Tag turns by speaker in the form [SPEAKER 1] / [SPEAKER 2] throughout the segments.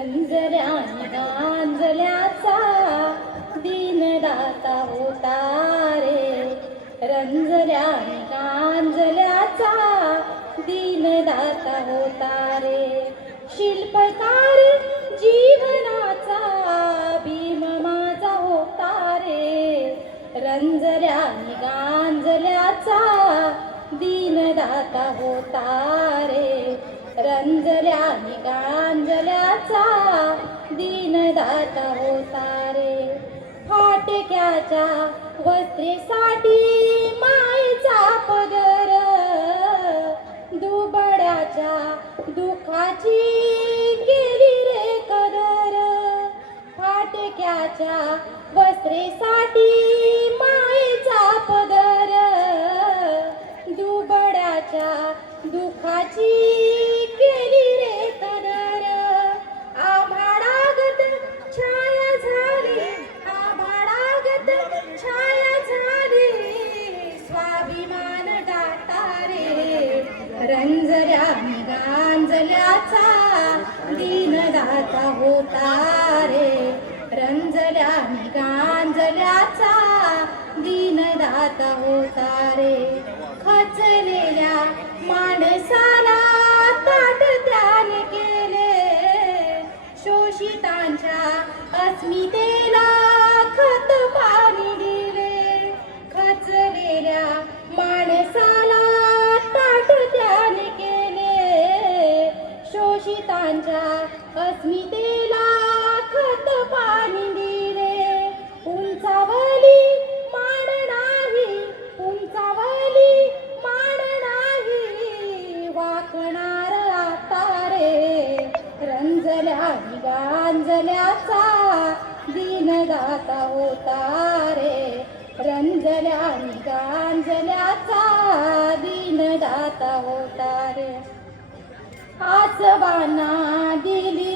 [SPEAKER 1] रंजल्याने गांजल्याचा दिनदाता होता रे. रंजल्या गांजल्याचा दिनदाता होता रे. शिल्पकार जीवनाचा भीम माझा होता रे. रंजल्या गांजल्याचा दिनदाता होता रे. रंजल्या गांजल्याचा दीनदाता हो सारे. फाटक्याच्या वस्त्रेसाठी मायेचा पदर. दुबड्याच्या दुखाची गेली रे कदर. फाटक्याच्या वस्त्रेसाठी गांजल्याचा दीनदाता होता रे. रंजल्या गांजल्याचा दीनदाता होता रे. खचलेल्या माणसाला ताट त्याने केले. शोषितांच्या अस्मितेला शोषितांच्या अस्मितेला खत पाणी दिले. उंचावली मान नाही उंचावली मान नाही. वाकणार आता रे. रंजल्या गांजल्याचा दिनदाता होता रे. रंजल्या गांजल्याचा दिनदाता होता आसवाना दिली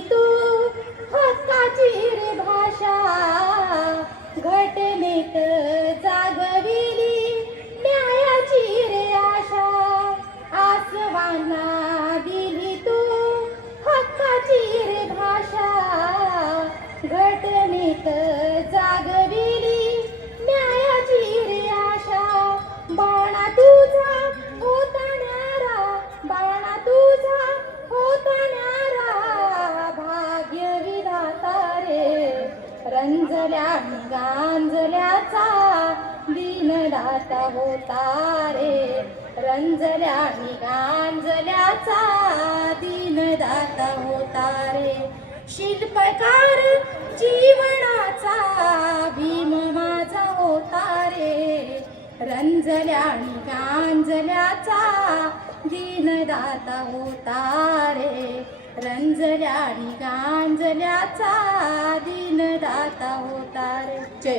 [SPEAKER 1] रंजल्या गांजल्याचा दिनदाता होता रे. रंजल्या गांजल्याचा दिनदाता होता रे. शिल्पकार जीवनाचा भीम माझा होता रे. रंजल्या गांजल्याचा दिनदाता होता रे. रंजल्या गांजल्याचा दीनदाता होता रे. जय.